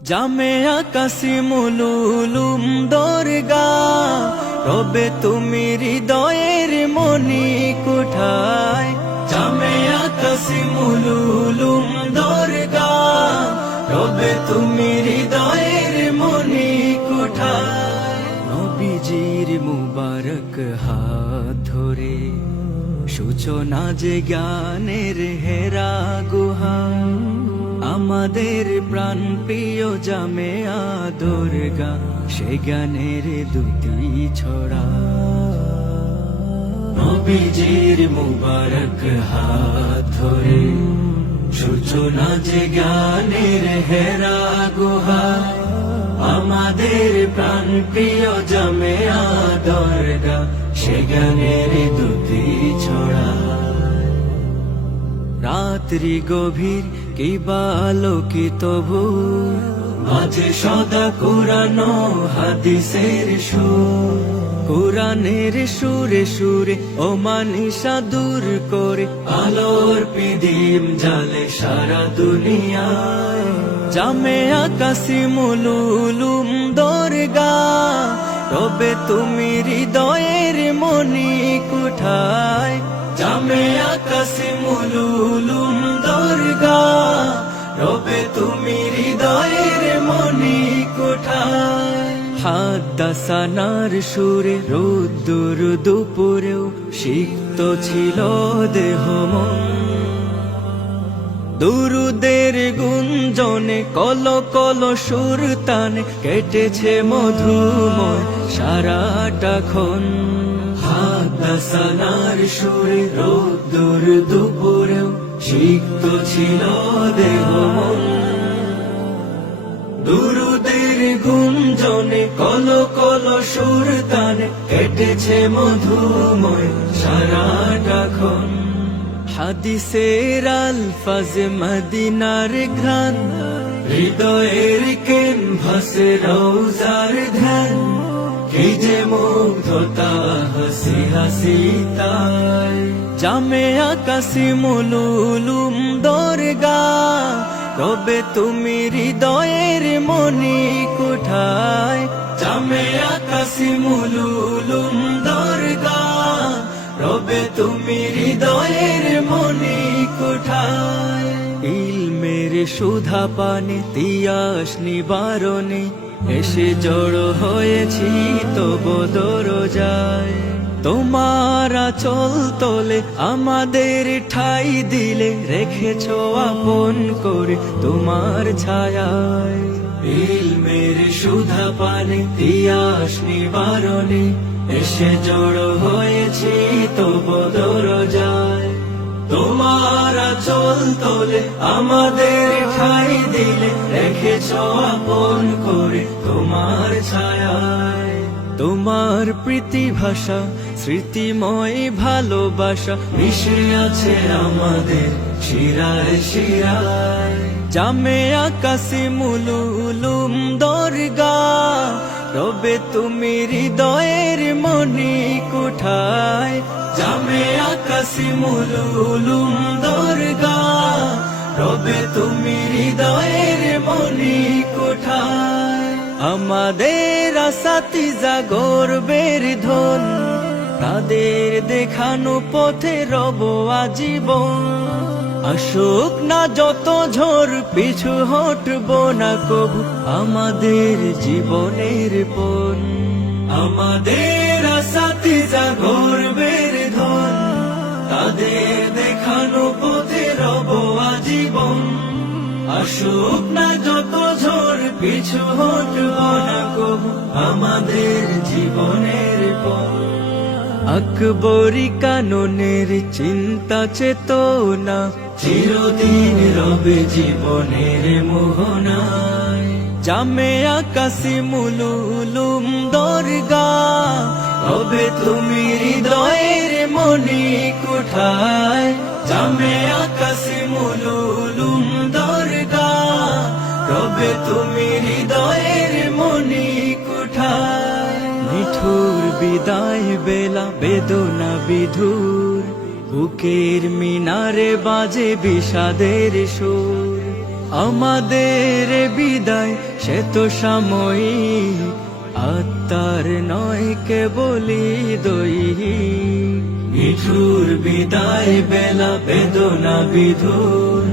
জামেয়া কাসিমুল উলুম দরগা, রবে তুমি হৃদয়ের মনি কোঠায়। জামেয়া কাসিমুল উলুম দরগা, রবে তুমি হৃদয়ের মনি কোঠায়। নবীজির মুবারক হাত ধরে সূচনা যে জ্ঞানের হেরা গুহা, আমাদের প্রাণ প্রিয় জামেয়া দরগা, সে জ্ঞানের দুটি ছড়া। নবীজির মুবারক হাত ধরে সূচনা যে জ্ঞানের হেরা গুহা, আমাদের প্রাণ প্রিয় জামেয়া দরগা, সে জ্ঞানের দুটি ছড়া। রাত্রি গভীর কিবা আলোকিত ভোর, মাঝে সদা কোরআন ও হাদিসের সুর। কোরআনের সুরে সুরে ও মানিসা দূর করে, আলোর পিদিম জালে সারা দুনিয়ায়। জামেয়া কাসিমুল উলুম দরগা, রবে তুমি হৃদয়ের মনি কোঠায়। জামেয়া কাসিমুল উলুম দরগা, রবে তুমি হৃদয়ের মনি কোঠায়। হাদাসানার সুরে রোদ্দুর দুপুরেও সিক্ত ছিল দেহ মন। দুরুদের গুঞ্জনে কল কল সুর তানে, কেটেছে মধুময় সারাটাক্ষণ। হাদাসানার সুরে রোদ্দুর দুপুরেও সিক্ত ছিল দেহ মন। দুরুদের গুঞ্জনে কল কল সুর তানে, কেটেছে মধুময় সারাটাক্ষণ। হাদিসের আলফাজ মদিনার ঘ্রাণ, হৃদয়ের ক্যানভাসে রওজার ধ্যান। কি যে মুগ্ধতা হাসি হাসি তাই। জামেয়া কাসিমুল উলুম দরগা, রবে তুমি হৃদয়ের মনি কোঠায়। জামেয়া কাসিমুল উলুম দরগা, রবে তুমি হৃদয়ের মনি কোঠায়। ইলমের সুধা পানে তিয়াস নিবারণে, এসে জড় হয়েছি তব দরজায়। তোমার আঁচল তোলে আমাদের ঠাই দিলে, রেখেছো আপন করে তোমার ছায়ায়। ইলমের সুধা পানে তিয়াস নিবারণে, এসে জড় হয়েছি তব দরজায়। তোমার আঁচল তোলে আমাদের ঠাই দিলে, রেখেছো আপন করে তোমার ছায়ায়। তোমার প্রীতি ভাষা স্মৃতিময় ভালোবাসা, মিশে আছে আমাদের শিরায় শিরায়। জামেয়া কাসিমুল উলুম দরগা, রবে তুমি হৃদয়ের মনি কোঠায়। জামেয়া কাসিমুল উলুম দরগা, রবে তুমি হৃদয়ের মনি কোঠায়। আমাদের আসাতিজা গর্বের ধন, তাদের দেখানো পথে রব আজীবন। আসুক না যত ঝড়, পিছু হটব না কবু আমাদের জীবনের পণ। আমাদের আসাতিজা গর্বের ধন, তাদের দেখানো পথে রব আজীবন। আসুক না যত ঝড়, পিছু হটব না কবু আমাদের জীবনের পণ। আকবরী কাননের চিন্তা চেতনা, চিরদিন রবে জীবনের মোহনায়। জামেয়া কাসিমুল উলুম দরগা, রবে তুমি হৃদয়ের মনি কোঠায়। জামেয়া কাসিমুল উলুম দরগা, রবে তুমি হৃদয়ের মনি কোঠায়। নিঠুর বিদায় বেলা বেদনা বিধুর, বুকের মিনারে বাজে বিষাদের সুর। আমাদের বিদায় সে তো সাময়িক, আত্মার নয় কেবলই দৈহিক। নিঠুর বিদায় বেলা বেদনা বিধুর,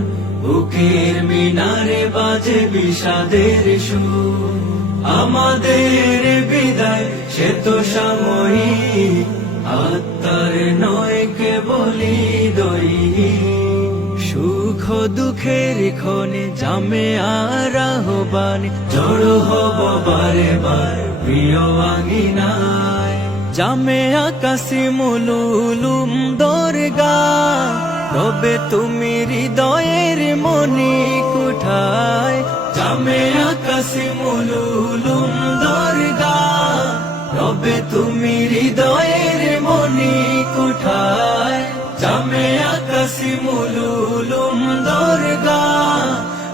বুকের মিনারে বাজে বিষাদের সুর। আমাদের বিদায় সে তো সাময়িক, আত্মার নয় কেবলই দৈহিক। সুখ দুঃখের ক্ষণে জামে আর আহ্বানে, জড়ো হব বারে বার প্রিয় আঙিনায়। জামে আকাশি মুলুলুম দরগা, রবে তুমি হৃদয়ের মনি কুঠায়। জামে আকাশি মুলুলুম দরগা, রবে তুমি হৃদয়ের মনি কুঠায়। জামে আকাশি মুলুলুম দরগা,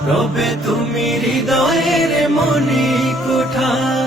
রবে তুমি হৃদয়ের মনি কুঠায়।